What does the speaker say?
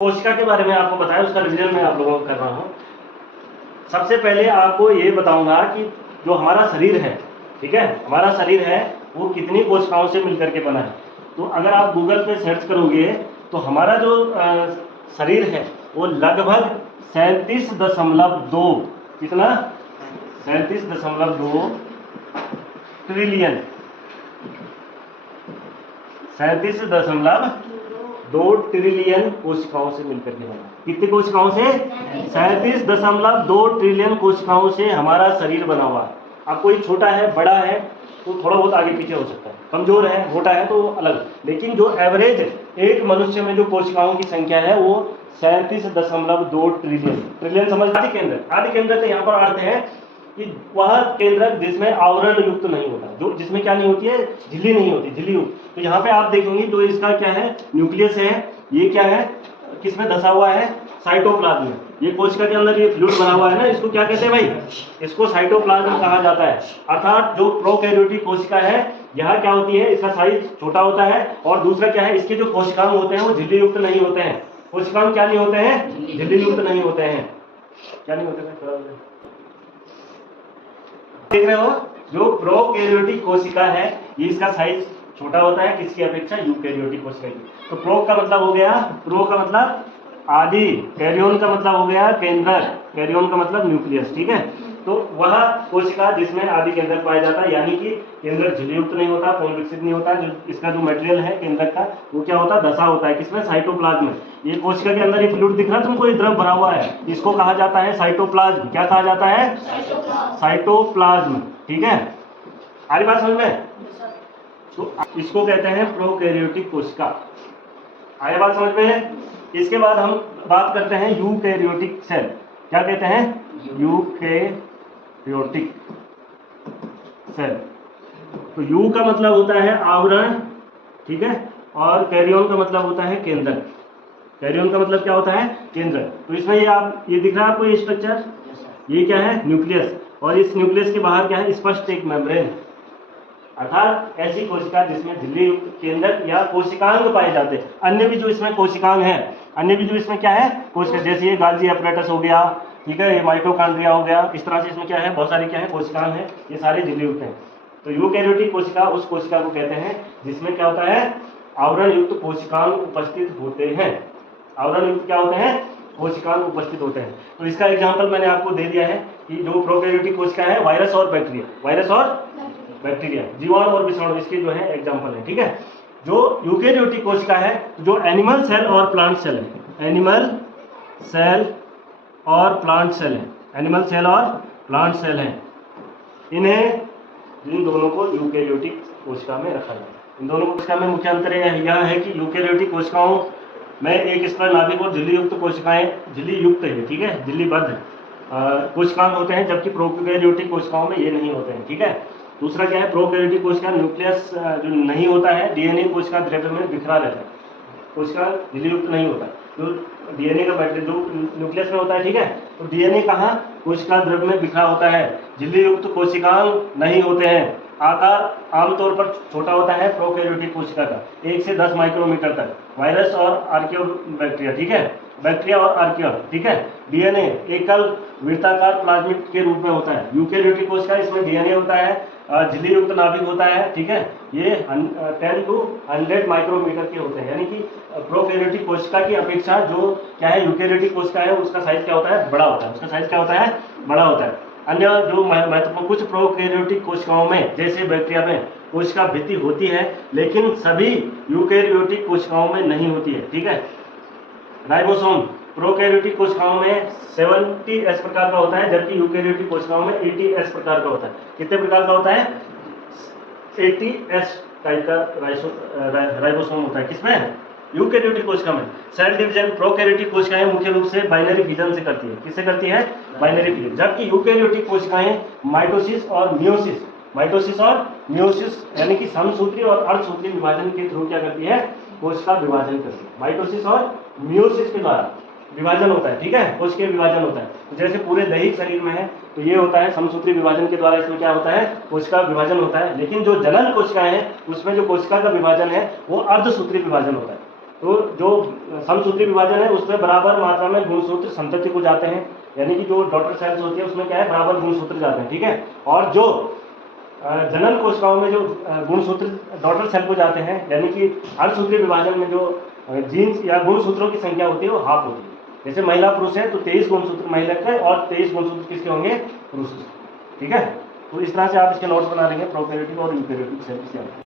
कोशिका के बारे में आपको बताया, उसका रिवीजन मैं आप लोगों को कर रहा हूँ। सबसे पहले आपको ये बताऊंगा कि जो हमारा शरीर है, ठीक है, हमारा शरीर है वो कितनी कोशिकाओं से मिलकर के बना है। तो अगर आप गूगल पे सर्च करोगे तो हमारा जो शरीर है वो लगभग 37.2 कितना 37.2 ट्रिलियन 37.2 ट्रिलियन कोशिकाओं से मिलकर के बना। कितनी कोशिकाओं से? 37.2 ट्रिलियन कोशिकाओं से हमारा शरीर बना हुआ है। अब कोई छोटा है, बड़ा है तो थोड़ा बहुत आगे पीछे हो सकता है, कमजोर है, मोटा है तो अलग, लेकिन जो एवरेज एक मनुष्य में जो कोशिकाओं की संख्या है वो 37.2 ट्रिलियन। ट्रिलियन समझ? आदि केंद्र, आदि केंद्र का यहाँ पर अर्थ है कि वह केंद्र जिसमें आवरण युक्त नहीं होता, जो जिसमें क्या नहीं होती है, झिल्ली नहीं होती, झिल्ली युक्त। तो यहाँ पे आप देखेंगे तो इसका क्या है, न्यूक्लियस है, ये क्या है, किसमें धसा हुआ है, साइटोप्लाज्म। ये कोशिका के अंदर ये फ्लूइड बना हुआ है ना, इसको क्या कहते हैं भाई, इसको साइटोप्लाज्म कहा जाता है। अर्थात जो प्रोकैरियोटिक कोशिका है, यहाँ क्या होती है, इसका साइज छोटा होता है, और दूसरा क्या है, इसके जो कोशिकांग होते हैं वो झिल्ली युक्त नहीं होते हैं। कोशिकांग क्या नहीं होते हैं, झिल्ली युक्त नहीं होते हैं। क्या नहीं होते हैं, देख रहे हो? जो प्रोकैरियोटिक कोशिका है ये इसका साइज छोटा होता है किसकी अपेक्षा, यूकैरियोटिक कोशिका की। तो प्रो का मतलब हो गया, प्रो का मतलब आदि, कैरियोन का मतलब हो गया केंद्रक, कैरियोन का मतलब न्यूक्लियस, ठीक है। तो वह कोशिका जिसमें आदि केंद्रक पाया जाता है, यानी कि केंद्रक झिल्ली युक्त नहीं होता, पूर्ण विकसित नहीं होता। जो इसका जो मटेरियल है केंद्रक का वो क्या होता है, दशा होता है, किसमें, साइटोप्लाज्म में। ये कोशिका के अंदर ये फ्लूइड दिख रहा है तुमको, ये द्रव भरा हुआ है, इसको कहा जाता है साइटोप्लाज्म। क्या कहा जाता है, साइटोप्लाज्म, ठीक है। आ रही बात समझ में? तो इसको कहते हैं प्रोकैरियोटिक कोशिका। आया बात समझ में? इसके बाद हम बात करते हैं यूकैरियोटिक सेल। क्या कहते हैं, यूकैरियोटिक सेल। तो यू का मतलब होता है आवरण, ठीक है, और कैरियोन का मतलब होता है केंद्रक। कैरियोन का मतलब क्या होता है, केंद्रक। तो इसमें ये आप ये दिख रहा है आपको ये स्ट्रक्चर, ये क्या है, न्यूक्लियस, और इस न्यूक्लियस के बाहर क्या है, स्पष्ट एक मेम्ब्रेन। अर्थात ऐसी कोशिका जिसमें झिल्ली युक्त केंद्रक या कोशिकांग पाए जाते हैं। अन्य भी जो इसमें कोशिकांग है, अन्य भी जो इसमें क्या है, कोशिका, जैसे ये गाल्जी एपरेटस हो गया, ठीक है, ये माइटोकॉन्ड्रिया हो गया, इस तरह से इसमें क्या है, बहुत सारी क्या है, कोशिकांग है, ये सारे झिल्ली युक्त हैं। तो यूकैरियोटिक कोशिका उस कोशिका को कहते हैं जिसमें क्या होता है, आवरण युक्त कोशिकांग उपस्थित होते हैं। आवरण युक्त क्या होते हैं, कोशिकांग उपस्थित होते हैं। तो इसका एग्जाम्पल मैंने आपको दे दिया है कि जो प्रोकैरियोटिक कोशिका है, वायरस और बैक्टीरिया, वायरस और बैक्टीरिया, जीवाणु और विषाणु, इसके जो है एग्जाम्पल है, ठीक है। जो यूकैरियोटिक कोशिका है, जो एनिमल सेल और प्लांट सेल है, एनिमल सेल और प्लांट सेल है, एनिमल सेल और प्लांट सेल है, इन्हें, इन दोनों को यूकैरियोटिक कोशिका में रखा जाता है। इन दोनों कोशिका में मुख्य अंतर यह है कि यूकैरियोटिक कोशिकाओं में एक इस पर नाभिक और झिल्ली युक्त कोशिकाएं, झिल्ली युक्त है, ठीक है, झिल्लीबद्ध कोशिकांग होते हैं, जबकि प्रोकैरियोटिक कोशिकाओं में ये नहीं होते हैं, ठीक है। दूसरा क्या है, प्रोकैरियोटिक कोशिका न्यूक्लियस जो नहीं होता है, डीएनए कोशिका द्रव्य में बिखरा रहता है, कोशिका झिल्ली युक्त नहीं होता। जो डीएनए का मटेरियल जो न्यूक्लियस में होता है, ठीक है, तो डीएनए कहाँ, कोशिका द्रव्य में बिखरा होता है। झिल्ली युक्त कोशिकांग नहीं होते हैं। आकार आमतौर पर छोटा होता है प्रोकैरियोटिक कोशिका का, 1 से 10 माइक्रोमीटर तक। वायरस और आर्कियो बैक्टीरिया, ठीक है, बैक्टीरिया और आर्किया, ठीक है। डीएनए एकल वृत्ताकार प्लाज्मिड के रूप में होता है। यूकैरियोटिक कोशिका, इसमें डीएनए होता है, झिल्ली युक्त नाभिक होता है, ठीक है, ये 10 to 100 माइक्रोमीटर के होते हैं। यानी कि प्रोकैरियोटिक कोशिका की अपेक्षा जो क्या है, यूकैरियोटिक कोशिका है, उसका साइज क्या होता है, बड़ा होता है, उसका साइज क्या होता है, बड़ा होता है। अन्य जो महत्वपूर्ण कुछ प्रोकैरियोटिक कोशिकाओं में, जैसे बैक्टीरिया में कोशिका भित्ति होती है, लेकिन सभी यूकैरियोटिक कोशिकाओं में नहीं होती है, ठीक है। राइबोसोम प्रोकैरियोटिक कोशिकाओं में 70S प्रकार का होता है, जबकि यूकैरियोटिक कोशिकाओं में 80S प्रकार का होता है। कितने प्रकार का होता है, 80S टाइप का राइबोसोम होता है। किसमें, यूकैरियोटिक कोशिका में। सेल डिवीजन प्रोकैरियोटिक कोशिकाएं मुख्य रूप से बाइनरी फिजन से करती है। किससे करती है, बाइनरी फिजन। जबकि यूकैरियोटिक कोशिकाएं माइटोसिस और मियोसिस, माइटोसिस और मियोसिस यानी कि समसूत्री और अर्धसूत्री विभाजन के थ्रू क्या करती है, कोशिका विभाजन करती है। माइटोसिस और मियोसिस के द्वारा विभाजन होता है, ठीक है, कोशिकीय विभाजन होता है। तो जैसे पूरे दैहिक शरीर में है तो ये होता है समसूत्री विभाजन के द्वारा, इसमें क्या होता है, कोशिका विभाजन होता है। लेकिन जो जनन कोशिकाएं हैं उसमें जो कोशिका का विभाजन है वो अर्धसूत्री विभाजन होता है। तो जो समसूत्री विभाजन है उसमें बराबर मात्रा में गुणसूत्र संतति को जाते हैं, यानी कि जो डॉटर सेल्स होती है उसमें क्या है, बराबर गुणसूत्र जाते हैं, ठीक है। और जो जनन कोशिकाओं में जो गुणसूत्र डॉटर सेल को जाते हैं, यानी कि अर्धसूत्री विभाजन में जो जीन्स या गुणसूत्रों की संख्या होती है वो हाफ होती है। जैसे महिला पुरुष है तो 23 गुणसूत्र महिला के और 23 गुणसूत्र किसके होंगे, पुरुष, ठीक है। तो इस तरह से आप इसके नोट्स बना लेंगे प्रोकैरियोटिक और यूकैरियोटिक सेल से।